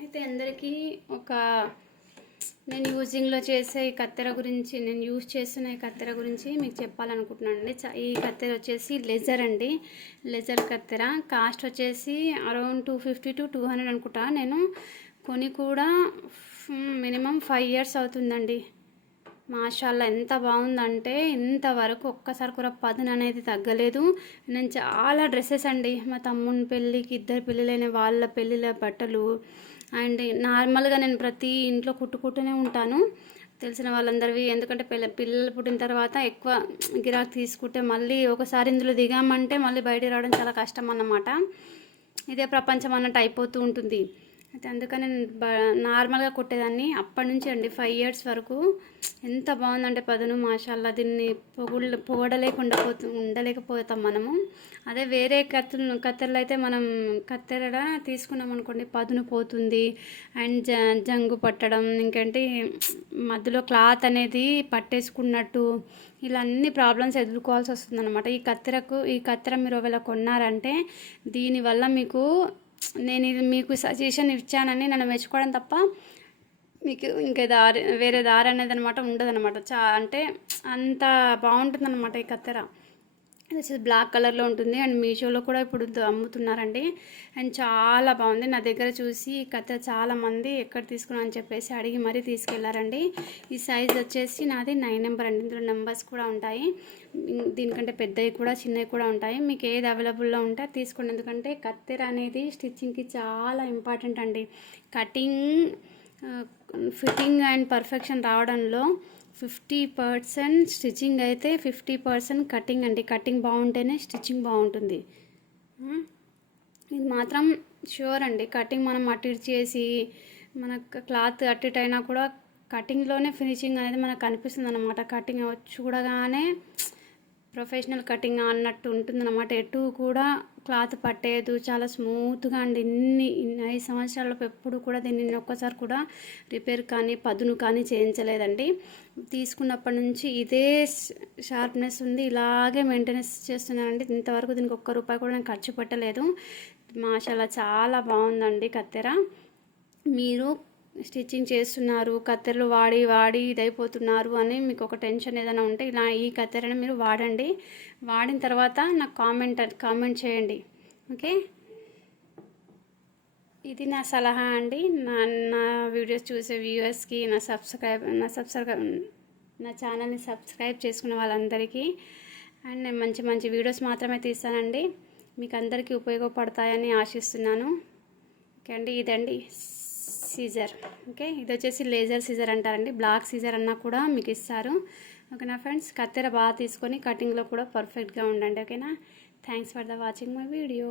అయితే అందరికీ ఒక నేను యూజింగ్లో చేసే ఈ కత్తెర గురించి, నేను యూజ్ చేస్తున్న ఈ కత్తెర గురించి మీకు చెప్పాలనుకుంటున్నాను అండి. ఈ కత్తెర వచ్చేసి లెజర్ అండి, లెజర్ కత్తెర. కాస్ట్ వచ్చేసి అరౌండ్ 250 to 200 అనుకుంటా. నేను కొని కూడా మినిమం 5 years అవుతుందండి. మాషాల్లా ఎంత బాగుందంటే ఇంతవరకు ఒక్కసారి కూడా పదును అనేది తగ్గలేదు. నేను చాలా డ్రెస్సెస్ అండి, మా తమ్ముని పెళ్ళికి, ఇద్దరు పెళ్ళిళ్ళైన వాళ్ళ పెళ్ళిళ్ళ బట్టలు అండ్ నార్మల్గా నేను ప్రతి ఇంట్లో కుట్టుకుంటూనే ఉంటాను తెలిసిన వాళ్ళందరివి. ఎందుకంటే పిల్లలు పుట్టిన తర్వాత ఎక్కువ గిరాకీ తీసుకుంటే మళ్ళీ ఒకసారి ఇందులో దిగామంటే మళ్ళీ బయటికి రావడం చాలా కష్టం అన్నమాట. ఇదే ప్రపంచం అన్నట్టు అయిపోతూ ఉంటుంది. అయితే అందుకని నేను నార్మల్గా కుట్టేదాన్ని అప్పటి నుంచి అండి 5 years వరకు. ఎంత బాగుందంటే పదును మాషాల్లా. దీన్ని ఉండలేకపోతాం మనము. అదే వేరే కత్తెరలు అయితే మనం కత్తెర తీసుకున్నాం అనుకోండి పదును పోతుంది అండ్ జంగు పట్టడం, ఇంకేంటి మధ్యలో క్లాత్ అనేది పట్టేసుకున్నట్టు ఇలా అన్ని ప్రాబ్లమ్స్ ఎదుర్కోవాల్సి వస్తుంది అనమాట. ఈ కత్తెర మీరు ఒకవేళ కొన్నారంటే దీనివల్ల నేను ఇది మీకు సజెషన్ ఇచ్చానని నన్ను మెచ్చుకోవడం తప్ప మీకు ఇంకా వేరే దారి అనేది అనమాట ఉండదన్నమాట. అంటే అంత బాగుంటుందన్నమాట ఈ కత్తెర. ఇది వచ్చేసి బ్లాక్ కలర్లో ఉంటుంది అండ్ మీషోలో కూడా ఇప్పుడు అమ్ముతున్నారండి. అండ్ చాలా బాగుంది. నా దగ్గర చూసి ఈ కత్తెర చాలామంది ఎక్కడ తీసుకున్నా అని చెప్పేసి అడిగి మరీ తీసుకెళ్లారండి. ఈ సైజ్ వచ్చేసి నాది 9 number అండి. ఇందులో నెంబర్స్ కూడా ఉంటాయి, దీనికంటే పెద్దవి కూడా చిన్నవి కూడా ఉంటాయి. మీకు ఏది అవైలబుల్లో ఉంటే తీసుకోండి. ఎందుకంటే కత్తెర అనేది స్టిచ్చింగ్కి చాలా ఇంపార్టెంట్ అండి. కటింగ్, ఫిట్టింగ్ అండ్ పర్ఫెక్షన్ రావడంలో 50% స్టిచ్చింగ్ అయితే 50% కటింగ్ అండి. కటింగ్ బాగుంటేనే స్టిచ్చింగ్ బాగుంటుంది. ఇది మాత్రం ష్యూర్ అండి. కటింగ్ మనం అటు ఇటు చేసి మనకు క్లాత్ అటు ఇటు అయినా కూడా కటింగ్లోనే ఫినిషింగ్ అనేది మనకు కనిపిస్తుంది అనమాట. కటింగ్ చూడగానే ప్రొఫెషనల్ కటింగ్ అన్నట్టు ఉంటుందన్నమాట. ఎటు కూడా క్లాత్ పట్టేదు, చాలా స్మూత్గా అండి. 5 సంవత్సరాలకు ఎప్పుడు కూడా దీన్ని ఒక్కసారి కూడా రిపేర్ కానీ పదును కానీ చేయించలేదండి. తీసుకున్నప్పటి నుంచి ఇదే షార్ప్నెస్ ఉంది, ఇలాగే మెయింటెనెన్స్ చేస్తున్నానండి. ఇంతవరకు దీనికి ₹1 కూడా నేను ఖర్చు పెట్టలేదు. మాషాల్లా చాలా బాగుందండి కత్తెర. మీరు స్టిచ్చింగ్ చేస్తున్నారు, కత్తెరలు వాడి ఇదైపోతున్నారు అని మీకు ఒక టెన్షన్ ఏదైనా ఉంటే ఈ కత్తెరని మీరు వాడండి. వాడిన తర్వాత నాకు కామెంట్ చేయండి. ఓకే, ఇది నా సలహా అండి. నా వీడియోస్ చూసే వ్యూవర్స్కి, నా ఛానల్ని సబ్స్క్రైబ్ చేసుకున్న వాళ్ళందరికీ. అండ్ నేను మంచి వీడియోస్ మాత్రమే తీస్తానండి, మీకు అందరికీ ఉపయోగపడతాయని ఆశిస్తున్నాను. ఓకే అండి, ఇదండి సీజర్. ఓకే, ఇది వచ్చేసి లేజర్ సీజర్ అంటారండి. బ్లాక్ సీజర్ అన్నా కూడా మీకు ఇస్తారు. ఓకేనా ఫ్రెండ్స్, కత్తెర బాగా తీసుకొని కటింగ్లో కూడా పర్ఫెక్ట్గా ఉండండి. ఓకేనా, thanks for the watching my video.